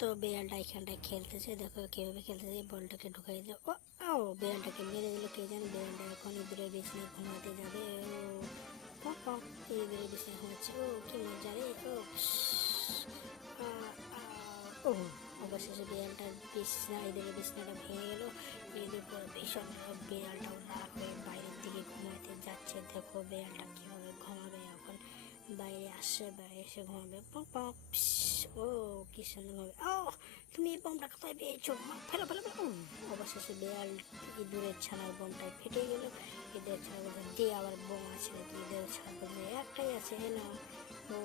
তো বিড়ালটা এখানটায় খেলতেছে, দেখো কীভাবে খেলতেছে, বলটাকে ঢুকাই দিল। ও ও বিড়ালটাকে মেরে দিল, কে জানে। বিড়ালটা এখন ইঁদুরের বিছানায় ঘুমাতে যাবে। ও কক ইঁদুরের বিছানায় ঘুমাচ্ছে। ও কি মজা রে। ও ও অবশেষে বিড়ালটার বিছানা, ইঁদুরের বিছানাটা ভেঙে গেল। ইঁদুর পরে ভীষণ বিড়ালটাও রাগ হয়ে বাইরের দিকে ঘুমাতে যাচ্ছে। দেখো বিড়ালটা কীভাবে ঘুমাবে এখন, বাইরে আসছে, বাইরে এসে ঘুমাবে। পক পক ও কি সুন্দর ঘুমাবে। ও তুমি এই বোমটা কোথায় পেয়েছো? ফেলো ফেলো ফেলো। অবশেষে বিড়াল ইঁদুরের ছানার বোমটায় ফেটে গেল। ইঁদুরের ছানা বলতে দিয়ে আবার বোম আছে নাকি? ইঁদুরের ছানা বলতে একটাই আছে না। ও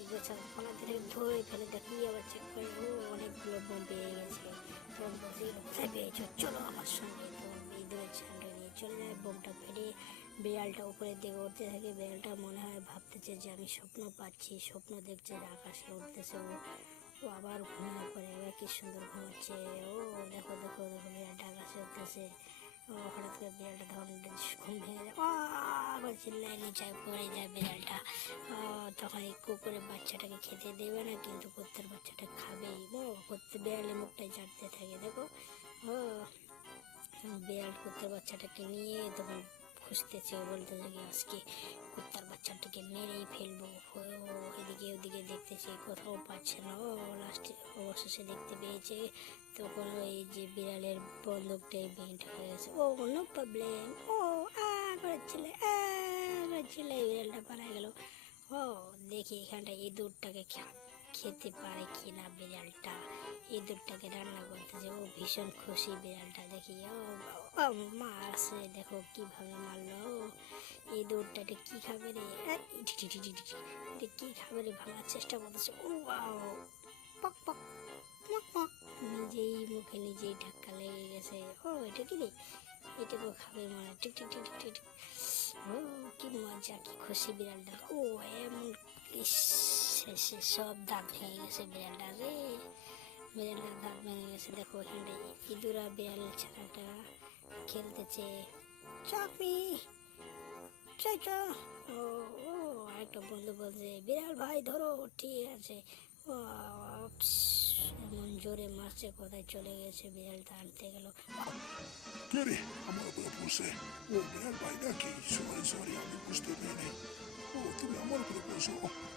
ইঁদুরের ছানা ফোনা দিলে ধরে ফেলে দেখি, আবার চেক করে। ও অনেকগুলো বোম পেয়ে গেছে। তো বলছি কোথায় পেয়েছো, চলো আমার সঙ্গে। তো ইঁদুরের ছানাটা নিয়ে চলে যায়। বোমটা ফেটে বিড়ালটা উপরের দিকে উঠতে থাকে। বিড়ালটা মনে হয় ভাবতেছে যে আমি স্বপ্ন পাচ্ছি, স্বপ্ন দেখছে যে আকাশে উঠতেছে। ও আবার ঘুমিয়ে পড়ে, এবার কি সুন্দর ঘুমাচ্ছে। ও দেখো দেখো দেখো বিড়ালটা আকাশে উঠতেছে। ও হঠাৎ করে বিড়ালটা তখন ঘুম ভেঙে যায়। আবার চিল্লায় নিচে পড়ে যায় বিড়ালটা। তখন এই কুকুরের বাচ্চাটাকে খেতে দেবে না, কিন্তু কুত্তার বাচ্চাটা খাবেই। কুত্তে বিড়ালের মুখটাই চাটতে থাকে। দেখো ও বিড়াল কুত্তার বাচ্চাটাকে নিয়ে তখন খুঁজতেছে, বলতেছে কি আজকে কুত্তার বাচ্চাটাকে মেরেই ফেলবো। এদিকে ওদিকে দেখতেছে, কোথাও পাচ্ছে না। ও লাস্টে অবশেষে দেখতে পেয়েছে। তখন ওই যে বিড়ালের বন্দুকটাই বেন্ট হয়ে গেছে। ও নো প্রবলেম। ও করেছিলে করেছিলে, বিড়ালটা পালায় গেল। ও দেখি এখানটা ইঁদুরটাকে খেতে পারে কি না বিড়ালটা। ইঁদুরটাকে রান্না করতেছে। ও ভীষণ খুশি বিড়ালটা দেখি। ও মারছে, দেখো কিভাবে মারলো। ইঁদুরটা কি খাবে রে, কি খাবে রে, ভাঙার চেষ্টা করতেছে। ও পক পক পক পক, নিজেই মুখে নিজেই ধাক্কা লেগে গেছে। ও এটা কি রে, এটাকেও খাবে মনে। টিক টিক টিক টিক। ও কি মজা, কি খুশি বিড়ালটা। ও এমন শেষে সব দাঁত ভেঙে গেছে বিড়ালটা রে। বিড়ালটার দাঁত ভেঙে গেছে। দেখো এখানটায় ইঁদুর আর বিড়ালের ছানাটা খেলতেছে। চাপি চাচা। ও ও একটা বন্ধু বলছে বিড়াল ভাই ধরো, ঠিক আছে। ও এমন জোরে মারছে, কোথায় চলে গেছে বিড়ালটা, আনতে গেল। কে রে আমার উপরে পড়ছে? ও বিরাট ভাই নাকি? সরি সরি, আমি বুঝতে পারি নাই। ও তুমি আমার উপরে পড়ছো?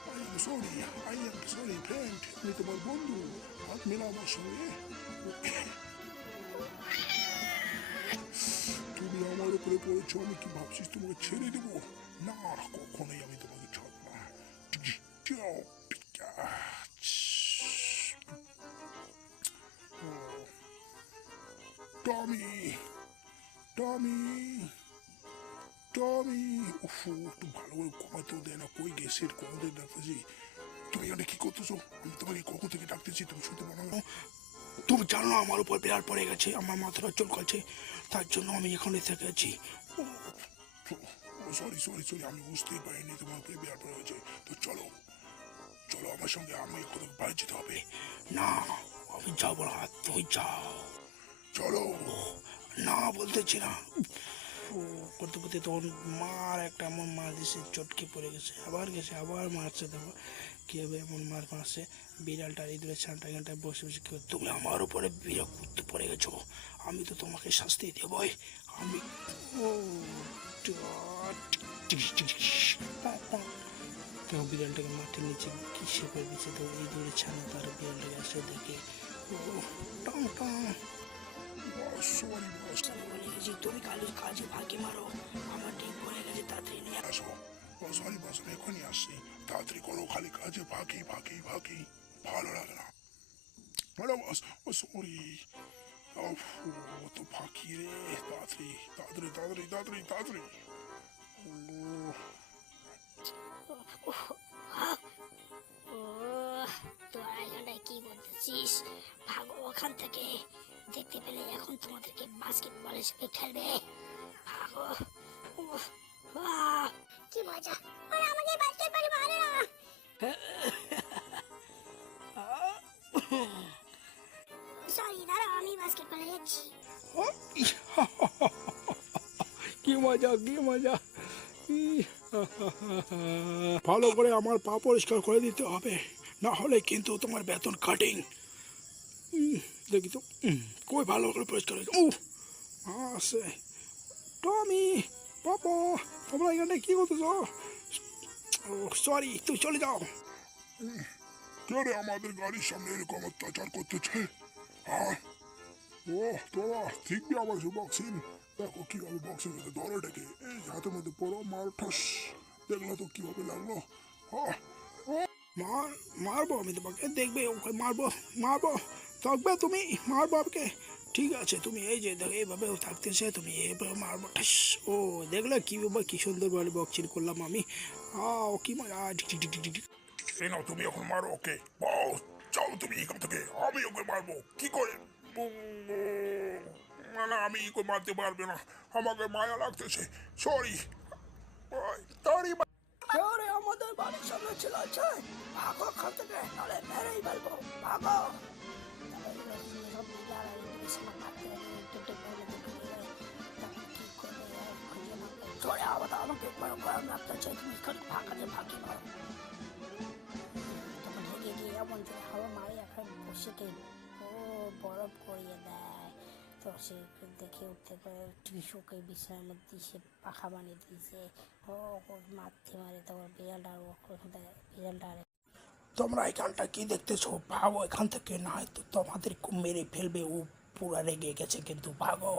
I am sorry, I am sorry friend, আমি তোমার বন্ধু। হাত মেলা আমার সঙ্গে। তুমি আমার উপরে পড়েছো, আমি কি ভাবছিস তোমাকে ছেড়ে দেবো? না, কখনোই আমি তোমাকে ছাড়বো না। যাও, টমি টমি টমি। উফ, একটু ভালো করে ঘুমাতেও দেয় না, কই গেছে ঘুমাতে ডাকতেছি। তুমি এখানে কি করতেছো? আমি তোমাকে কখন থেকে ডাকতেছি, তুমি শুনতে পারো না? তুমি জানো না আমার উপর বিড়াল পড়ে গেছে, আমার মাথাটা চলকাচ্ছে, তার জন্য আমি এখানে থেকে আছি। সরি সরি সরি, আমি বুঝতেই পারিনি তোমার উপরে বিড়াল পড়ে গেছে। তো চলো চলো আমার সঙ্গে, আমি কোথাও বাড়ি যেতে হবে। না, আমি যাবো না, তুই যাও। চলো। না বলতেছি না। ও করতে করতে তখন মার একটা এমন মার দিছে, চটকে পড়ে গেছে, আবার গেছে, আবার মারছে। দেখো কীভাবে এমন মার মারছে। বিড়ালটার ইঁদুরের ছানাটা এখানটায় বসে বসে কেউ, তুমি আমার উপরে বিরক্ত করতে পড়ে গেছো, আমি তো তোমাকে শাস্তি দেবই। আমি ও তো বিড়ালটাকে মাটির নিচে কিসে করে দিচ্ছে। তো ইঁদুরের ছানা তার বিড়ালটাকে আসে দেখে। ও টং টং। সরি বস, আমি বলে গেছি তুমি খালি কাজে ফাঁকি মারো, আমার ডিম পড়ে গেছে, তাড়াতাড়ি নিয়ে আসো। ও সরি বস, আমি এখনই আসছি, তাড়াতাড়ি করো, খালি কাজে ফাঁকি ফাঁকি ফাঁকি, ভালো লাগে না। হ্যালো বস, ও সরি। ও তো ফাঁকি রে, তাড়াতাড়ি তাড়াতাড়ি তাড়াতাড়ি তাড়াতাড়ি তাড়াতাড়ি। ও তোরা এখানটায় কি করতেছিস? ভাগো ওখান থেকে, দেখতে পেলে এখন তোমাদেরকে বাস্কেটবলের সাথে খেলবে। ভাগো। কি মজা, ওরা আমাকে বাস্কেটবলে মারে না। সরি দাঁড়াও, আমি বাস্কেটবলে যাচ্ছি। কি মজা কি মজা। ভালো করে আমার পা পরিষ্কার করে দিতে হবে, না হলে কিন্তু তোমার বেতন কাটিং। দেখি তো কই ভালো করে পরিষ্কার হয়েছে। আছে টমি, পাপা, তোমরা এখানে কি করতেছ? ও সরি, তুই চলে যাও। কে রে আমাদের গাড়ির সামনে এরকম অত্যাচার করতেছে? হ্যাঁ, ও তোরা শিখবি আমার বক্সিং? দেখো কিভাবে বক্সিং করতে ধরে ডেকে এই হাতের মধ্যে পড়ো, মার ঠাস। দেখলো তো কিভাবে লাগলো? মার, মারবো আমি তোমাকে, দেখবে ওকে মারবো, মারবো, থাকবে তুমি, মারবো আমাকে। ঠিক আছে, তুমি এই যে দেখো এইভাবে থাকতেছে, তুমি এইভাবে মারবো ঠাস। ও দেখলে কিভাবে কি সুন্দরভাবে বক্সিং করলাম আমি। ও কি মজা, ঠিক ঠিক ঠিক ঠিক ঠিক। এই নাও তুমি এখন মারো ওকে। যাও তুমি এখান থেকে, আমি ওকে মারবো কি করে? না আমি ওকে মারতে পারবে না, আমাকে মায়া লাগতেছে। Sorry sorry. আরে আমাদের বাড়ির সামনে ছিল আছে, ভাগো খান থেকে, নাহলে মেরেই ফেলবো, ভাগো। সব বিড়াল আর ইংলিশ না থাকতে একটু ভালো দেখে তখন কি করবে আর খুঁজে না পাই। চলে আবার আমাকে গরম লাগতেছে, তুমি এখানে ভাগাতে ভাগি মারো। তখন হেগে গিয়ে এমন যে হাওয়া মারে এখন বসেকে ও বরফ করিয়ে দেয়। তো সে দেখে উঠতে পারে টিসুকে বিছানার মধ্যে সে পাখা বানিয়ে দিয়েছে। ও মারতে মারে তখন বিড়ালটা বিড়ালটা তোমরা এখানটা কি দেখতেছো? ভাগো এখান থেকে, না হয়তো তোমাদের মেরে ফেলবে। ও পুরা রেগে গেছে কিন্তু, ভাগো।